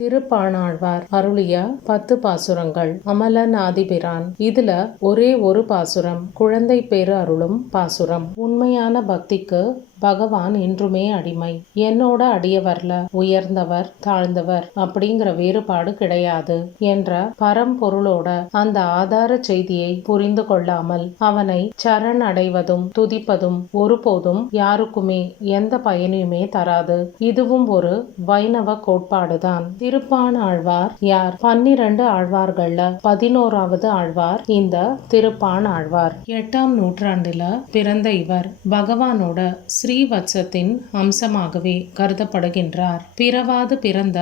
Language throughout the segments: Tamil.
திருப்பாணாழ்வார் அருளிய 10 பாசுரங்கள். அமலன் ஆதிபிரான். இதுல ஒரே ஒரு பாசுரம் குழந்தை பேரு அருளும் பாசுரம். உண்மையான பக்திக்கு பகவான் இன்றுமே அடிமை. என்னோட அடியவர்ல உயர்ந்தவர் தாழ்ந்தவர் அப்படிங்கிற வேறுபாடு கிடையாது என்ற பரம்பொருளோட அந்த ஆதார செய்தியை புரிந்து கொள்ளாமல் அவனை சரண் அடைவதும் துதிப்பதும் ஒருபோதும் யாருக்குமே எந்த பயனையுமே தராது. இதுவும் ஒரு வைணவ கோட்பாடுதான். திருப்பாணாழ்வார் யார்? 12 ஆழ்வார்கள்ல 11வது ஆழ்வார் இந்த திருப்பாணாழ்வார். 8ஆம் நூற்றாண்டுல பிறந்த இவர் பகவானோட ஸ்ரீவத்சத்தின் அம்சமாகவே கருதப்படுகின்றார். பிறவாது பிறந்த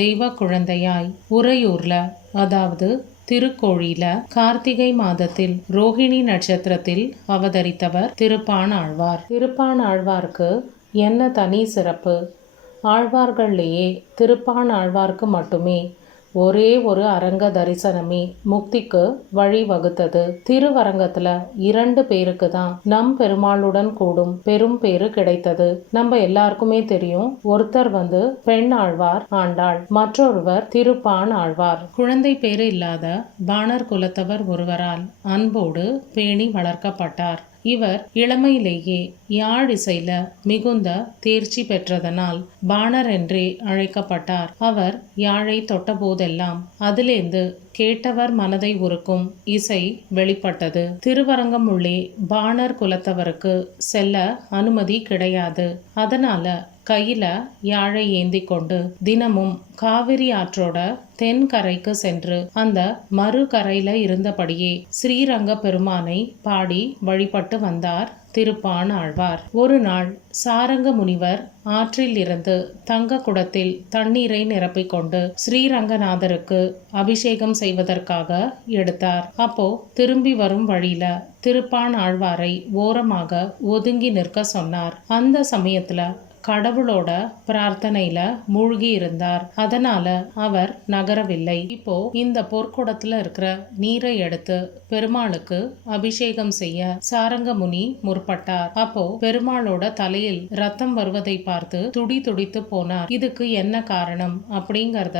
தெய்வ குழந்தையாய் உறையூர்ல, அதாவது திருக்கோழில கார்த்திகை மாதத்தில் ரோஹிணி நட்சத்திரத்தில் அவதரித்தவர் திருப்பாணாழ்வார். திருப்பாணாழ்வாருக்கு என்ன தனி சிறப்பு? ஆழ்வார்கள்லேயே திருப்பாணாழ்வார்க்கு மட்டுமே ஒரே ஒரு அரங்க தரிசனமே முக்திக்கு வழி வகுத்தது. திருவரங்கத்துல 2 பேருக்கு தான் நம் பெருமாளுடன் கூடும் பெரும் பேரு கிடைத்தது. நம்ம எல்லாருக்குமே தெரியும். ஒருத்தர் பெண் ஆழ்வார் ஆண்டாள், மற்றொருவர் திருப்பான் ஆழ்வார். குழந்தை பேரு இல்லாத பாணர் குலத்தவர் ஒருவரால் அன்போடு பேணி வளர்க்கப்பட்டார். இவர் இளமையிலேயே யாழ் இசையில மிகுந்த தேர்ச்சி பெற்றதனால் பாணர் என்றே அழைக்கப்பட்டார். அவர் யாழை தொட்ட போதெல்லாம் அதிலேந்து கேட்டவர் மனதை உருக்கும் இசை வெளிப்பட்டது. திருவரங்கம் உள்ளே பாணர் குலத்தவருக்கு செல்ல அனுமதி கிடையாது. அதனால கையில யாழை ஏந்தி கொண்டு தினமும் காவிரி ஆற்றோட தென்கரைக்கு சென்று அந்த மறுகரையில இருந்தபடியே ஸ்ரீரங்க பெருமானை பாடி வழிபட்டு வந்தார் திருப்பான் ஆழ்வார். ஒரு நாள் சாரங்க முனிவர் ஆற்றில் இருந்து தங்க குடத்தில் தண்ணீரை நிரப்பிக்கொண்டு ஸ்ரீரங்கநாதருக்கு அபிஷேகம் செய்வதற்காக எடுத்தார். அப்போ திரும்பி வரும் வழியில திருப்பான் ஆழ்வாரை ஓரமாக ஒதுங்கி நிற்க சொன்னார். அந்த சமயத்துல கடவுளோட பிரார்த்தனையில மூழ்கி இருந்தார். அதனால அவர் நகரவில்லை. இப்போ இந்த பொற்குடத்துல இருக்கிற நீரை எடுத்து பெருமாளுக்கு அபிஷேகம் செய்ய சாரங்க முனி முற்பட்டார். அப்போ பெருமாளோட தலையில் ரத்தம் வருவதை பார்த்து துடி துடித்து போனார். இதுக்கு என்ன காரணம் அப்படிங்கறத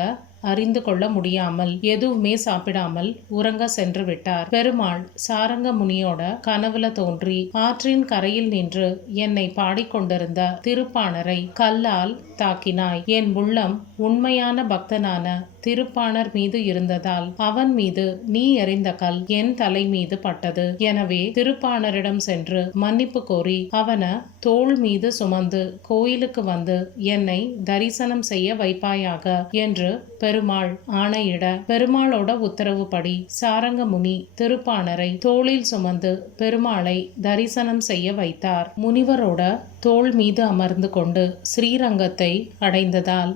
அறிந்து கொள்ள முடியாமல் எதுவுமே சாப்பிடாமல் உறங்க சென்று விட்டார். பெருமாள் சாரங்க முனியோட கனவுல தோன்றி ஆற்றின் கரையில் நின்று என்னை பாடிக்கொண்டிருந்த திருப்பாணரை கல்லால் தாக்கினாய். என் உள்ளம் உண்மையான பக்தனான திருப்பாணர் மீது இருந்ததால் அவன் மீது நீ எறிந்த கல் என் தலை மீது பட்டது. எனவே திருப்பாணரிடம் சென்று மன்னிப்பு கோரி அவனை தோள் மீது சுமந்து கோயிலுக்கு வந்து என்னை தரிசனம் செய்ய வைப்பாயாக என்று பெருமாள் ஆணையிட, பெருமாளோட உத்தரவுப்படி சாரங்க முனி திருப்பாணரை தோளில் சுமந்து பெருமாளை தரிசனம் செய்ய வைத்தார். முனிவரோட தோள் மீது அமர்ந்து கொண்டு ஸ்ரீரங்கத்தை அடைந்ததால்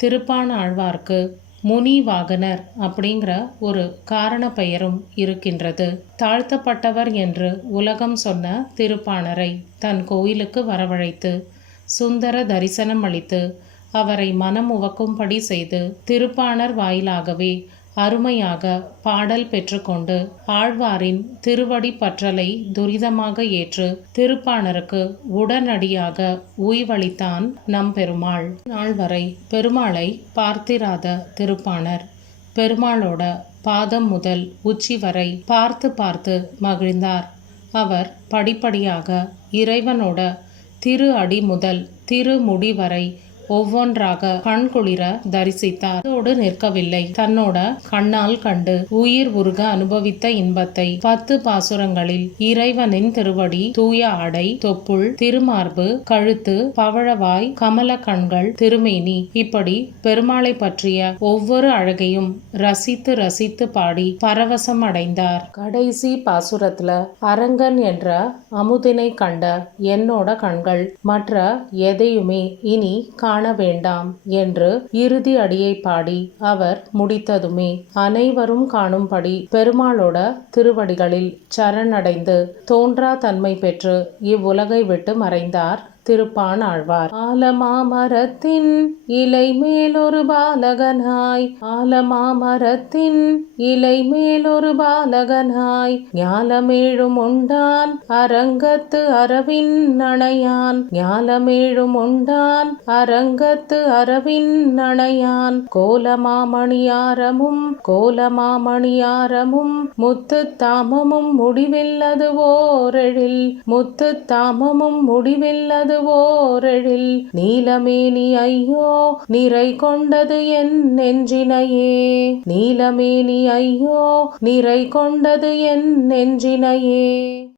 திருப்பான் ஆழ்வார்க்கு முனி வாகனர் அப்படிங்கிற ஒரு காரண பெயரும் இருக்கின்றது. தாழ்த்தப்பட்டவர் என்று உலகம் சொன்ன திருப்பாணரை தன் கோயிலுக்கு வரவழைத்து சுந்தர தரிசனம் அளித்து அவரை மனம் உவக்கும்படி செய்து திருப்பாணர் வாயிலாகவே அருமையாக பாடல் பெற்றுக்கொண்டு ஆழ்வாரின் திருவடி பற்றலை துரிதமாக ஏற்று திருப்பாணருக்கு உடனடியாக உய்வளித்தான் நம் பெருமாள். நாள் வரை பெருமாளை பார்த்திராத திருப்பாணர் பெருமாளோட பாதம் முதல் உச்சி வரை பார்த்து பார்த்து மகிழ்ந்தார். அவர் படிப்படியாக இறைவனோட திரு அடி முதல் திருமுடி வரை ஒவ்வொன்றாக கண்குளிர தரிசித்தார். அதோடு நிற்கவில்லை. தன்னோட கண்ணால் கண்டு உயிர் உருக அனுபவித்த இன்பத்தை 10 பாசுரங்களில் இறைவனின் திருவடி, தூய ஆடை, தொப்புள், திருமார்பு, கழுத்து, பவழவாய், கமல கண்கள், திருமேனி இப்படி பெருமாளை பற்றிய ஒவ்வொரு அழகையும் ரசித்து ரசித்து பாடி பரவசம் அடைந்தார். கடைசி பாசுரத்துல அரங்கன் என்ற அமுதினை கண்ட என்னோட கண்கள் மற்ற எதையுமே இனி காண வேண்டாம் என்று இறுதி அடியை பாடி அவர் முடித்ததுமே அனைவரும் காணும்படி பெருமாளோட திருவடிகளில் சரணடைந்து தோன்றா தன்மை பெற்று இவ்வுலகை விட்டு மறைந்தார் திருப்பாணாழ்வார். ஆலமாமரத்தின் இலை மேலொரு பாலகனாய், ஆலமாமரத்தின் இலை மேலொரு பாலகனாய், ஞாலமேழும் உண்டான் அரங்கத்து அரவின் அணையான், ஞாலமேழும் உண்டான் அரங்கத்து அரவின் அணையான், கோலமாமணியாரமும் கோலமாமணியாரமும் முத்துத் தாமமும் முடிவில்லது ஓரெழில், முத்துத் தாமமும் முடிவில்லது ஓரெழில், நீலமேனி ஐயோ நிறை கொண்டது என் நெஞ்சினையே, நீலமேனி ஐயோ நிறை கொண்டது என் நெஞ்சினையே.